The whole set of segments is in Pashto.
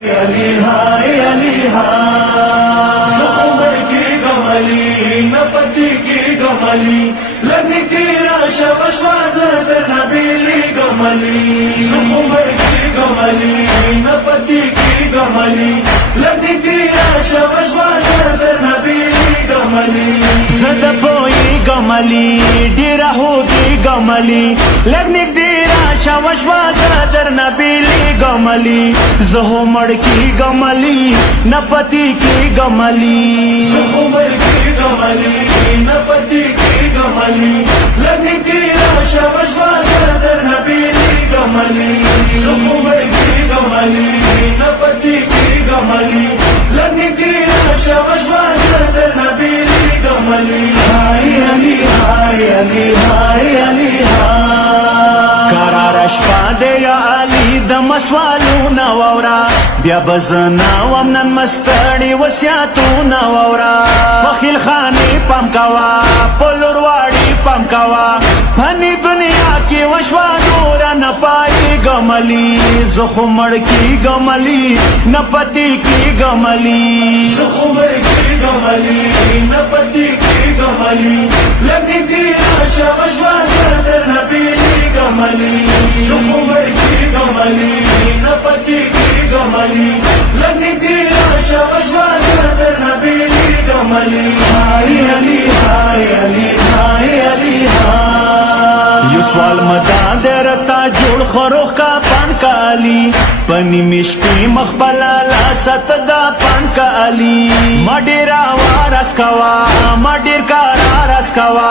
علی ہائے علی ہاں زخمر کی گملی نپتی کی گملی لگنی تیرا شبشواز در نبیلی گملی زخمر کی گملی نپتی کی گملی لگنی تیرا شبشواز در نبیلی گملی زد پوئی گملی ڈیرا ہوگی گملی لگنی تیرا شبشواز در نبیلی گملی زہو مڑ کی گملی نپتی کی گملی زخمر کی گملی نپتی کی گملی لگنی تیرا شبشواز در نبیلی گملی زخمر کی گملی نپتی کی گملی لگنی تیرا شبشواز در نبیلی گملی ہائے علی ہائے علی ہائے علی قرار شپا دے یا علی د مسوالو نوورا بیا بزنا ومنن مستړی وسیاتو نوورا بخیل خانی پام کوا پلورواڑی پام کوا پھنی دنیا کی وشوا نورا نپائی گملی زخمر کی گملی نپتی کی گملی زخمر کی گملی نپتی کی گملی لگنی تیرا شبشواز در نبیلی گملی زخمر کی گملی نپتی کی گملی لگنی تیرا شبشواز در نبیلی گملی ہائے علی ہائے علی ہائے علی یو سوال مدا درتا جوړ خروخ کا پان کا علی پنی مشکی مخبلا لا ست دا پان کا علی مډیرا وارس کوا مډیر کارارس کوا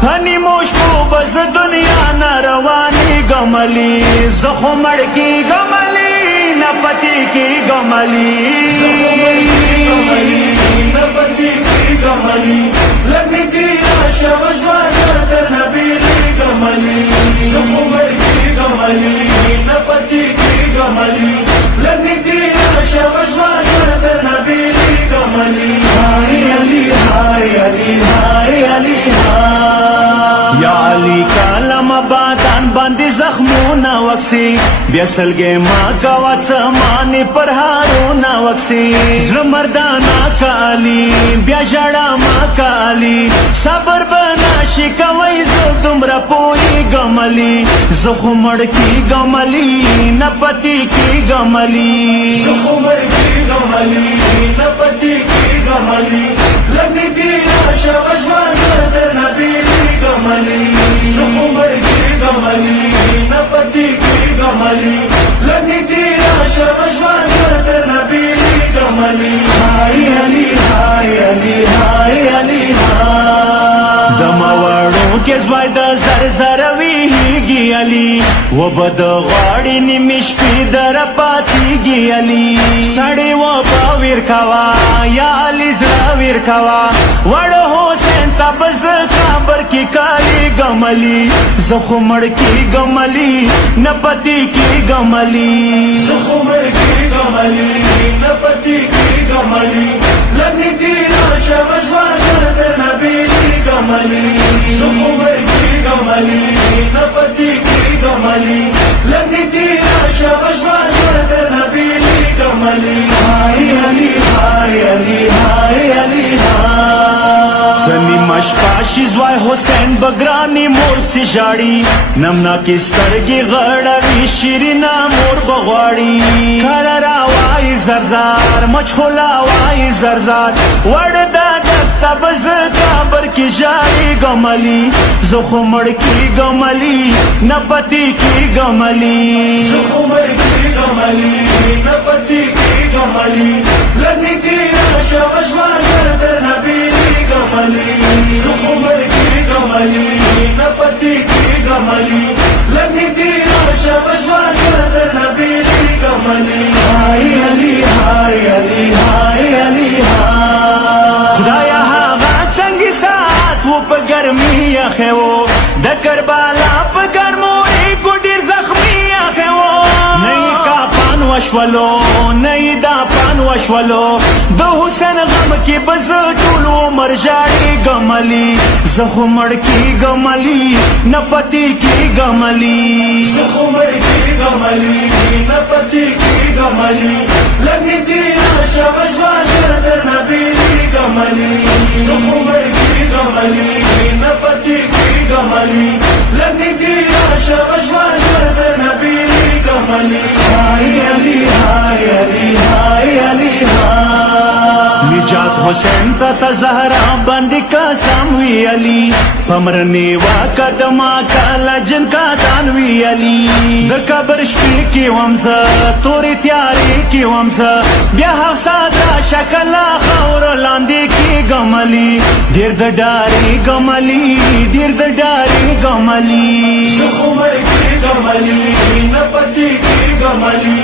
پنی مشکو بس دنیا نروانی گملی زخمر کی گملی نپتی کی گملی زخمر کی گملی نپتی کی گملی لگنی تیرا شبشواز در نبیلی گملی زخمر کی گملی نپتی کی گملی لگنی تیرا شبشواز در نبیلی گملی ہائے علی ہائے علی ہائے علی یا علی کالم بادان باندې زخمونه وکسي بیا سلګې ما کوا څمانې پر هارونه وکسي زړه مردانه کالی بیا ژړا ما کالی صبر بنا شي کوي زه دومره پوي گملی زخمر کی گملی نپتی کی گملی زخمر کی گملی نپتی کی گملی لگنی تیرا شبشواز در نبیلی گملی زخمر کی گملی نپتی کی گملی لگنی تیرا شبشواز در نبیلی گملی ہائے علی ہائے علی ہائے علی دموارو کے زوای د زر زر ویږي علی و بد غاړي نیمش پی در پاتېږي علی سړی و باور کوا یا علی زړه ویر کوا وړ حسین تبز کابر کی کالی گملی زخمر کی گملی نپتی کی گملی زخمر کی گملی نپتی کی گملی لگنی تیرا شبشواز در نبیلی گملی زخمر کی گملی نپتی کی گملی لگنی تیرا شبشواز در نبیلی گملی ہائے علی ہائے علی ہائے علی سنی مشپاشی زوای حسین بگرانی مور سی جاڑی نمنا کی سترگی غړوي شیرینا مور بغواړي کررا وای زرزار مچخولا وای زرزار وړدا تبز کابر کی جاری گملی زخمر کی گملی نپتی کی گملی زخمر کی گملی نپتی کی گملی لگنی تیرا شبشواز در نبیلی گملی زخمر کی گملی نپتی کی گملی لگنی تیرا شبشواز در نبیلی گملی ہائے علی ہائے علی ہائے علی خدایا گرمی اخیو د کربلا په ګرموري ګډیر زخمی اخیو نه کا پان وشولو نه دا پان وشولو د حسین غم کې بز ټولو عمر جاړي ګملي زخو مړ کی ګملي نپتی کی ګملي زخو مړ کی ګملي نپتی کی ګملي لګي دی شاباش در نبی ګملي زخو مړ کی ګملي نپتی کی ګملي لګي دی شاباش در نبی ګملي هاي علي هاي علي هاي علي نجات حسین تا زهرا باندې قسم وی علی پمرنی وا قدمه کلا جن کا دان وی علی د قبر شپې کې ومزه تورې تیارې کې ومزه بیا هغه ساده شکل خور لاندې کې ګملي ډېر د ډارې ګملي ډېر د ډارې ګملي زخم کې ګملي نه پتی کې ګملي